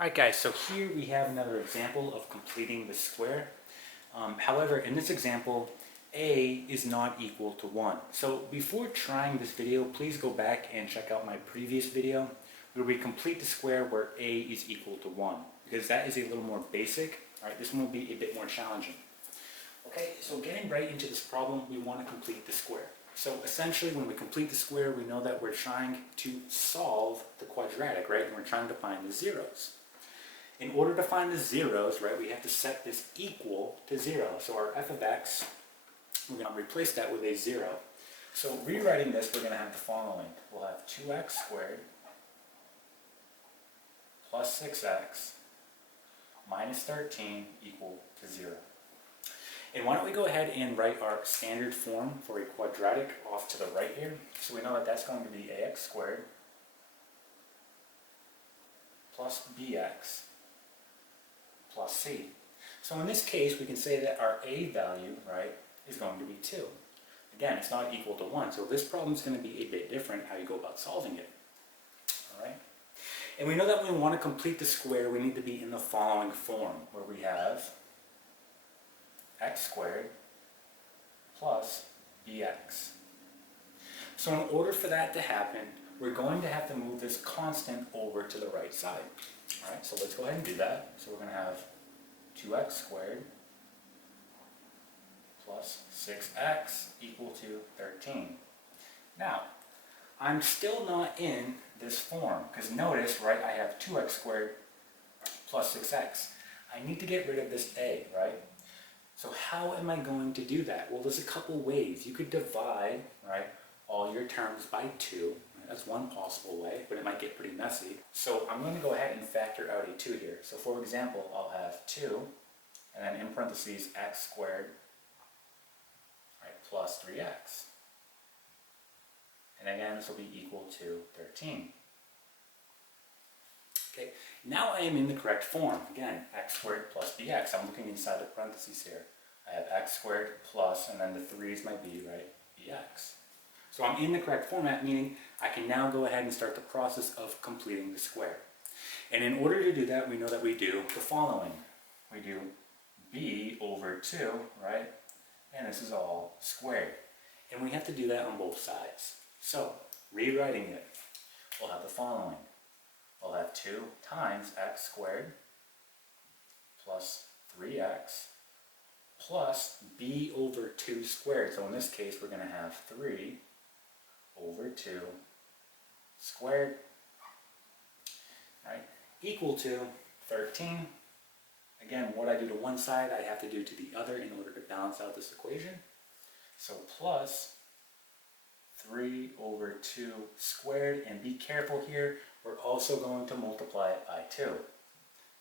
Alright guys, so here we have another example of completing the square. However, in this example, a is not equal to 1. So before trying this video, please go back and check out my previous video where we complete the square where a is equal to 1, because that is a little more basic. Alright, this one will be a bit more challenging. Okay, so getting right into this problem, we want to complete the square. So essentially, when we complete the square, we know that we're trying to solve the quadratic, right? And we're trying to find the zeros. In order to find the zeros, right, we have to set this equal to 0. So our f of x, we're going to replace that with a 0. So rewriting this, we're going to have the following. We'll have 2x squared plus 6x minus 13 equal to 0. And why don't we go ahead and write our standard form for a quadratic off to the right here. So we know that that's going to be ax squared plus bx plus c. So in this case, we can say that our a value, right, is going to be 2. Again, it's not equal to 1, so this problem is going to be a bit different how you go about solving it. All right? And we know that when we want to complete the square, we need to be in the following form, where we have x squared plus bx. So in order for that to happen, we're going to have to move this constant over to the right side. All right, so let's go ahead and do that. So we're going to have 2x squared plus 6x equal to 13. Now, I'm still not in this form, because notice, right, I have 2x squared plus 6x. I need to get rid of this a, right? So how am I going to do that? Well, there's a couple ways. You could divide, right, all your terms by 2. That's one possible way, but it might get pretty messy. So I'm going to go ahead and factor out a 2 here. So for example, I'll have 2, and then in parentheses, x squared, right, plus 3x. And again, this will be equal to 13. Okay, now I am in the correct form. Again, x squared plus bx. I'm looking inside the parentheses here. I have x squared plus, and then the 3 is my b, right, bx. So I'm in the correct format, meaning I can now go ahead and start the process of completing the square. And in order to do that, we know that we do the following. We do b over 2, right? And this is all squared. And we have to do that on both sides. So, rewriting it, we'll have the following. We'll have 2 times x squared plus 3x plus b over 2 squared. So in this case, we're going to have 3 over 2 squared, right, equal to 13. Again, what I do to one side, I have to do to the other in order to balance out this equation. So plus 3 over 2 squared, and be careful here, we're also going to multiply it by 2.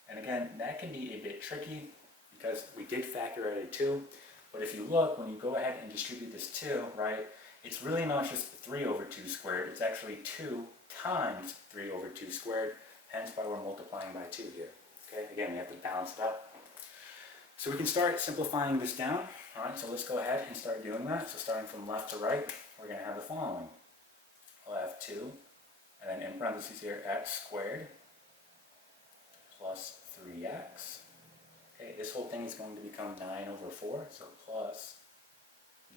And again, that can be a bit tricky because we did factor out a 2, but if you look, when you go ahead and distribute this 2, right, it's really not just 3 over 2 squared, it's actually 2 times 3 over 2 squared, hence why we're multiplying by 2 here. Okay, again, we have to balance it out. So we can start simplifying this down. All right, so let's go ahead and start doing that. So starting from left to right, we're going to have the following. We'll have 2, and then in parentheses here, x squared plus 3x. Okay, this whole thing is going to become 9 over 4, so plus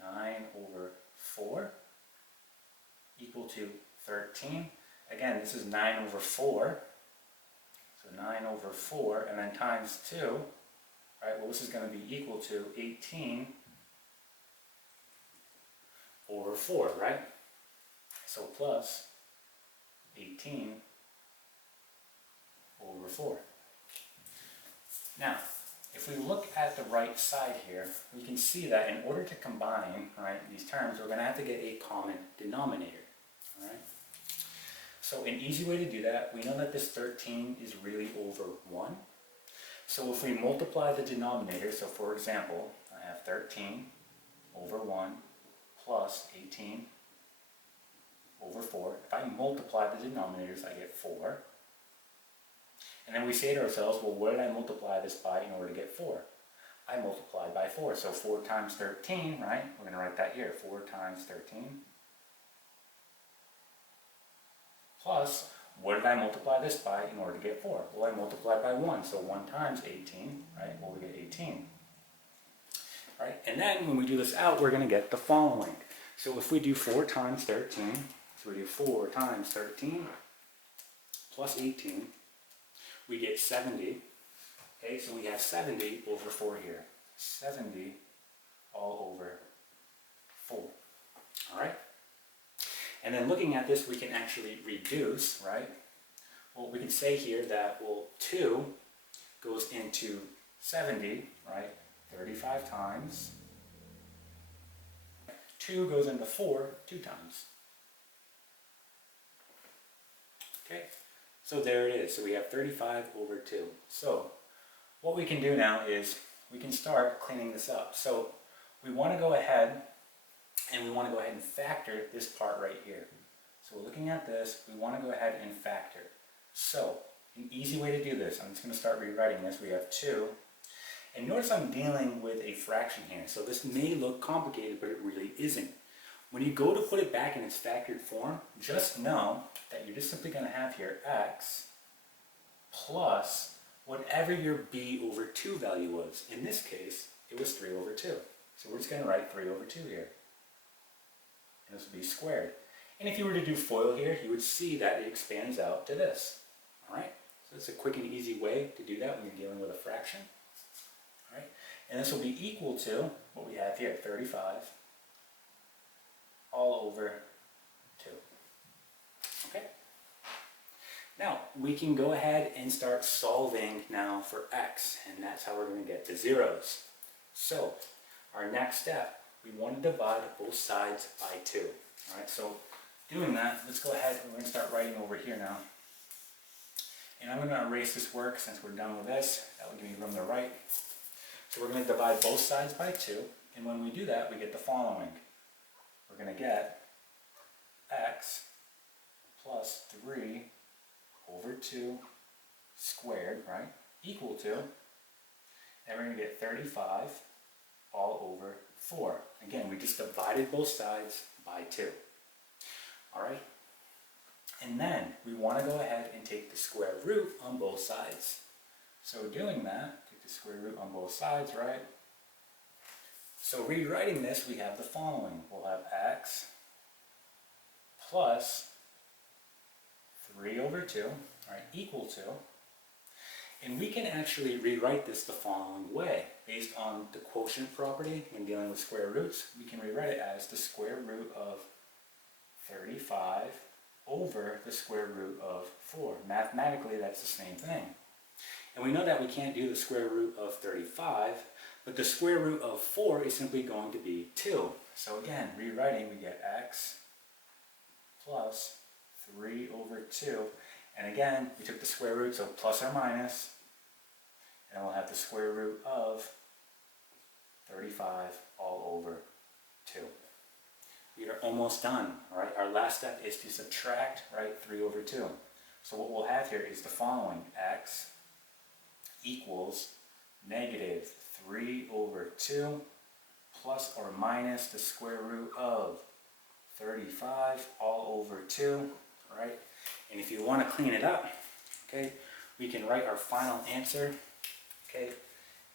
9 over 4 equal to 13. Again, this is 9 over 4, so 9 over 4, and then times 2, right, well this is going to be equal to 18 over 4, right? So plus 18 over 4. Now, if we look at the right side here, we can see that in order to combine, right, these terms, we're going to have to get a common denominator. All right? So an easy way to do that, we know that this 13 is really over 1. So if we multiply the denominator, so for example, I have 13 over 1 plus 18 over 4. If I multiply the denominators, I get 4. And then we say to ourselves, well, what did I multiply this by in order to get 4? I multiplied by 4. So 4 times 13, right? We're going to write that here. 4 times 13 plus what did I multiply this by in order to get 4? Well, I multiplied by 1, so 1 times 18, right? Well, we get 18. Right? And then when we do this out, we're going to get the following. So if we do 4 times 13, so we do 4 times 13 plus 18, we get 70. Okay, so we have 70 over 4 here. 70 all over 4. All right? And then looking at this, we can actually reduce, right? Well, we can say here that, well, 2 goes into 70, right? 35 times. 2 goes into 4 2 times. Okay, so there it is. So we have 35 over 2. So what we can do now is we can start cleaning this up. So we want to go ahead and we want to go ahead and factor this part right here. So we're looking at this, we want to go ahead and factor. So an easy way to do this, I'm just going to start rewriting this. We have 2. And notice I'm dealing with a fraction here. So this may look complicated, but it really isn't. When you go to put it back in its factored form, just know that you're just simply going to have here x plus whatever your b over 2 value was. In this case, it was 3 over 2. So we're just going to write 3 over 2 here. And this will be squared. And if you were to do FOIL here, you would see that it expands out to this. All right? So it's a quick and easy way to do that when you're dealing with a fraction. All right? And this will be equal to what we have here, 35 all over 2. Okay? Now, we can go ahead and start solving now for x, and that's how we're going to get to zeros. So, our next step, we want to divide both sides by 2. All right, so doing that, let's go ahead and we're going to start writing over here now. And I'm going to erase this work since we're done with this. That will give me room to write. So we're going to divide both sides by 2, and when we do that, we get the following. We're going to get x plus 3 over 2 squared, right, equal to, and we're going to get 35 all over 4. Again, we just divided both sides by 2. All right? And then we want to go ahead and take the square root on both sides. So doing that, take the square root on both sides, right? So rewriting this, we have the following. We'll have x plus 3 over 2, right, equal to, and we can actually rewrite this the following way. Based on the quotient property when dealing with square roots, we can rewrite it as the square root of 35 over the square root of 4. Mathematically, that's the same thing. And we know that we can't do the square root of 35, but the square root of 4 is simply going to be 2. So again, rewriting, we get x plus 3 over 2. And again, we took the square root, so plus or minus, and we'll have the square root of 35 all over 2. We are almost done, all right? Our last step is to subtract, right, 3 over 2. So what we'll have here is the following. X equals negative 3 over 2 plus or minus the square root of 35 all over 2, right? And if you want to clean it up, okay, we can write our final answer, okay,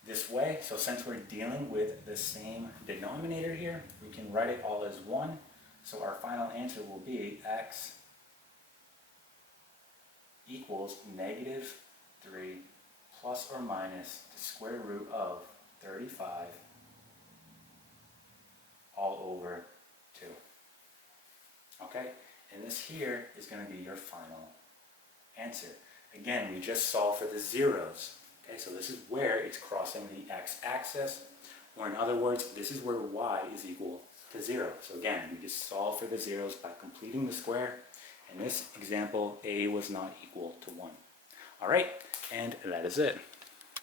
this way. So since we're dealing with the same denominator here, we can write it all as 1. So our final answer will be x equals negative 3 plus or minus the square root of 35 all over 2. Okay? And this here is going to be your final answer. Again, we just solved for the zeros. Okay, so this is where it's crossing the x-axis, or in other words, this is where y is equal to 0. So again, we just solved for the zeros by completing the square. In this example, a was not equal to 1. All right, and that is it.